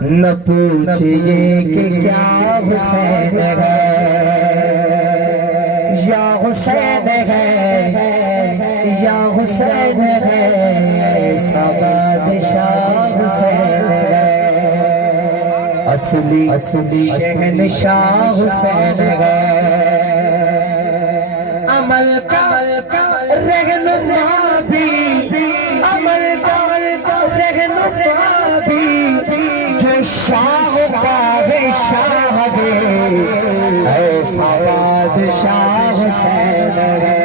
نہ پوچھئے کہ کیا حسین ہے یا حسین ہے یا حسین ہے ایسا بادشاہ حسین ہے اصلی شہنشاہ حسین ہے عمل کا رہنما بھی عمل کا رہنما بھی جو شاہ کا ہے شاہ بھی ایسا بادشاہ حسین ہے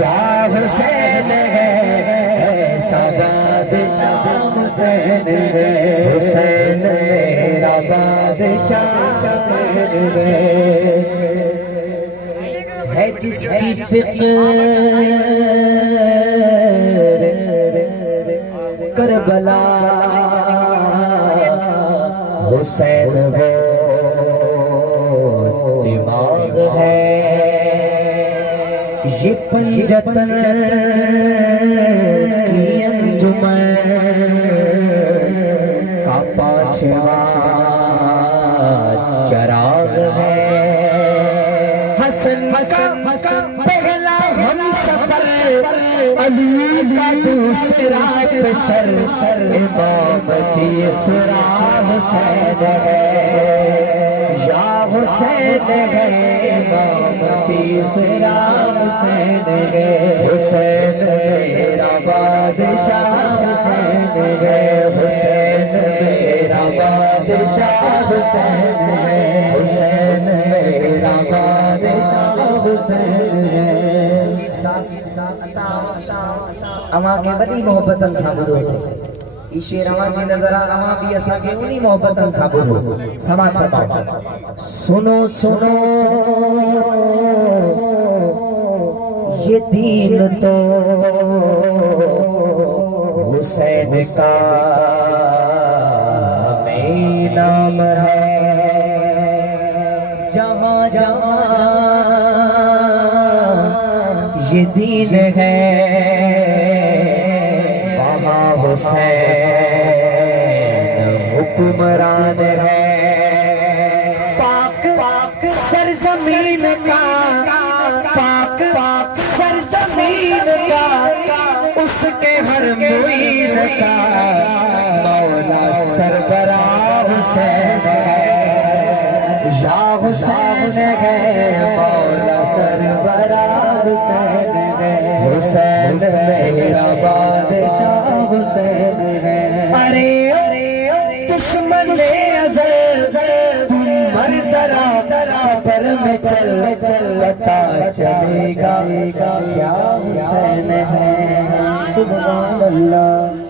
یا حسین ہے ایسا بادشاہ حسین ہے حسین میرا بادشاہ حسین ہے جس کی فکر کربلا حسین وہ دماغ ہے یہ پنجتن کی انجمن کا پانچواں چراغ ہے حسن پہلا ہم سفر علی کا دوسرا سر امامتی سراغ حسین ہے یا حسین ہے امامتی سراغ حسین ہے حسین میرا بادشاہ حسین ہے حسین میرا بادشاہ حسین ہے حسین میرا بادشاہ حسین ہے اما کے بڑی محبتن ثابت سے یہ شیر اما کی نظر اما بھی اسا کے انہی محبتن ثابت ہو سماعت فرماؤ سنو سنو یہ دین تو حسین کا ہمیں نام ہے جہاں جہاں یہ دین ہے وہاں حسین حکمران ہے پاک سرزمین کا پاک سرزمین کا اس کے ہر معین کا مولا سربراہ حسین ہے یا حسین ہے مولا سربراہ حسین ہے حسین میرا بادشاہ حسین ہے ارے دشمن ازل مر ذرا پر میں چلتا چلے گا کیا حسین ہے سبحان اللہ